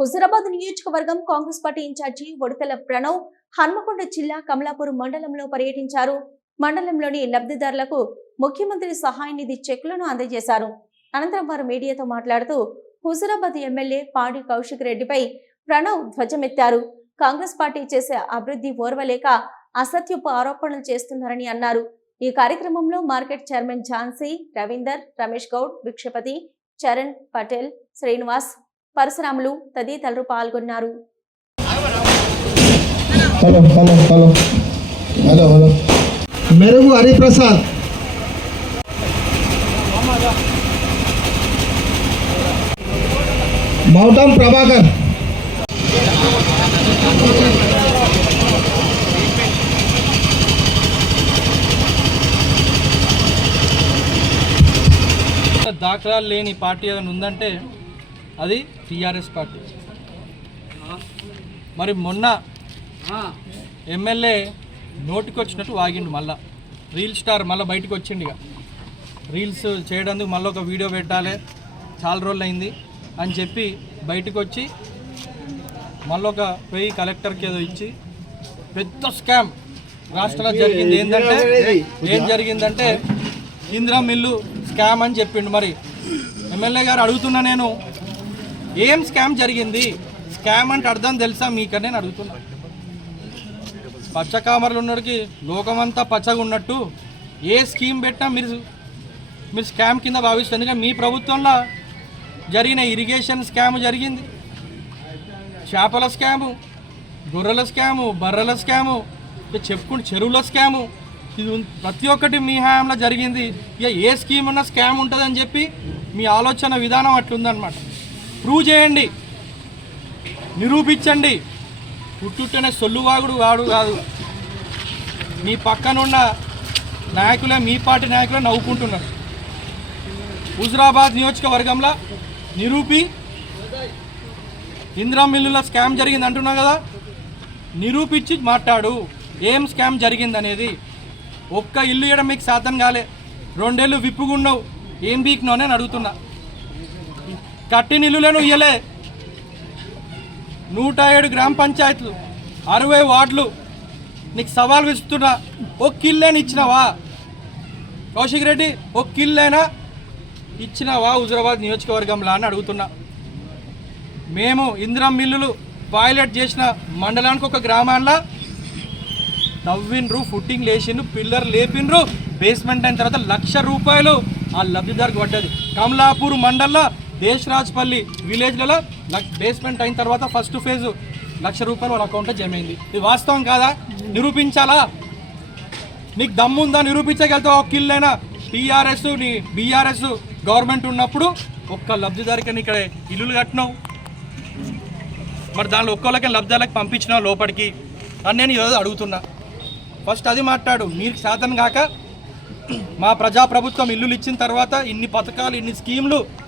హుజురాబాద్ నియోజకవర్గం Congress party incharge Udathala Pranav Hanamkonda జిల్లా కమలాపూర్ మండలంలో పర్యటించారు. మండలంలోని లబ్ధిదారులకు ముఖ్యమంత్రి సహాయ నిధి చెక్కులను అందజేశారు. అనంతరం వారు మీడియాతో మాట్లాడుతూ హుజురాబాద్ ఎమ్మెల్యే పాడి కౌశిక్ రెడ్డిపై ప్రణవ్ ధ్వజమెత్తారు. కాంగ్రెస్ పార్టీ చేసే అభివృద్ధి ఓర్వలేక అసత్యపు ఆరోపణలు చేస్తున్నారని అన్నారు. ఈ కార్యక్రమంలో మార్కెట్ చైర్మన్ ఝాన్సీ, రవీందర్, రమేష్ గౌడ్, భిక్షపతి, చరణ్, పటేల్, శ్రీనివాస్, పరశురాములు తదితరులు పాల్గొన్నారు. మెరుగు హరిప్రసాద్, మౌటం ప్రభాకర్, దాఖలాలు లేని పార్టీ ఏదైనా ఉందంటే అది టీఆర్ఎస్ పార్టీ. మరి మొన్న ఎమ్మెల్యే నోటికి వచ్చినట్టు వాగిండు, మళ్ళా రీల్ స్టార్ మళ్ళీ బయటకు వచ్చిండు. ఇక రీల్స్ చేయడానికి మళ్ళీ ఒక వీడియో పెట్టాలి, చాలా రోజులు అయింది అని చెప్పి బయటకు వచ్చి మళ్ళీ ఒక వెయ్యి కలెక్టర్కి ఏదో ఇచ్చి పెద్ద స్కామ్ రాష్ట్రంలో జరిగింది. ఏం జరిగిందంటే ఇందిరా మిల్లు స్కామ్ అని చెప్పిండు. మరి ఎమ్మెల్యే గారు అడుగుతున్నా, నేను ఏం స్కామ్ జరిగింది? స్కామ్ అంటే అర్థం తెలుసా మీకని నేను అడుగుతున్నా. పచ్చకామర్లు ఉన్నోడికి లోకమంతా పచ్చగా ఉన్నట్టు ఏ స్కీమ్ పెట్టినా మీరు స్కామ్ కింద భావిస్తుంది. ఎందుకంటే మీ ప్రభుత్వంలో జరిగిన ఇరిగేషన్ స్కామ్ జరిగింది, చేపల స్కాము, గొర్రెల స్కాము, బర్రెల స్కాము, చెప్పుకుంటే చెరువుల స్కాము, ఇది ప్రతి ఒక్కటి మీ హయాంలో జరిగింది. ఇక ఏ స్కీమ్ ఉన్నా స్కామ్ ఉంటుందని చెప్పి మీ ఆలోచన విధానం అట్లుందనమాట. ప్రూవ్ చేయండి, నిరూపించండి. పుట్టుట్టనే సొల్లువాగుడు వాడు కాదు. మీ పక్కనున్న నాయకులే, మీ పార్టీ నాయకులే నవ్వుకుంటున్నారు. హుజురాబాద్ నియోజకవర్గంలో నిరూపి ఇందిరా మిల్లుల స్కామ్ జరిగింది అంటున్నావు కదా, నిరూపించి మాట్లాడు. ఏం స్కామ్ జరిగింది అనేది. ఒక్క ఇల్లు ఇవ్వడం మీకు సాధన కాలే, 2 ఏళ్ళు విప్పుకున్నావు, ఏం బీక్నో నేను అడుగుతున్నా. కట్టిన ఇల్లులను ఇయ్యలే, 107 గ్రామ పంచాయతీలు, 60 వార్డులు, నీకు సవాల్ విస్తున్నా. ఒక్క ఇల్లేని ఇచ్చినావా కౌశిక్ రెడ్డి? ఒక్క ఇల్లేనా ఇచ్చినావా హుజురాబాద్ నియోజకవర్గంలో అని అడుగుతున్నా. మేము ఇందిరా మిల్లులు పైలట్ చేసిన మండలానికి ఒక గ్రామాల్లో తవ్విండ్రు, ఫుట్టింగ్ లేచిండ్రు, పిల్లర్ లేపిండ్రు, బేస్మెంట్ అయిన తర్వాత ₹1,00,000 ఆ లబ్ధిదారుకు పడ్డది. కమలాపూర్ మండల్లో దేశరాజ్పల్లి విలేజ్లలో బేస్మెంట్ అయిన తర్వాత ఫస్ట్ ఫేజ్ ₹1,00,000 వాళ్ళ అకౌంట్లో జమ అయింది. ఇది వాస్తవం కాదా? నిరూపించాలా? నీకు దమ్ముందా? నిరూపించగలుగుతావు. ఒక ఇల్లైనా టీఆర్ఎస్ నీ బీఆర్ఎస్ గవర్నమెంట్ ఉన్నప్పుడు ఒక్క లబ్ధిదారికి ఇక్కడ ఇల్లులు కట్టినావు. మరి దానిలో ఒక్కోళ్ళకి లబ్ధిదారులకు పంపించినావు లోపలికి అని నేను ఈరోజు అడుగుతున్నా. ఫస్ట్ అది మాట్లాడు. మీరు శాతం కాక మా ప్రజాప్రభుత్వం ఇల్లులు ఇచ్చిన తర్వాత ఇన్ని పథకాలు, ఇన్ని స్కీములు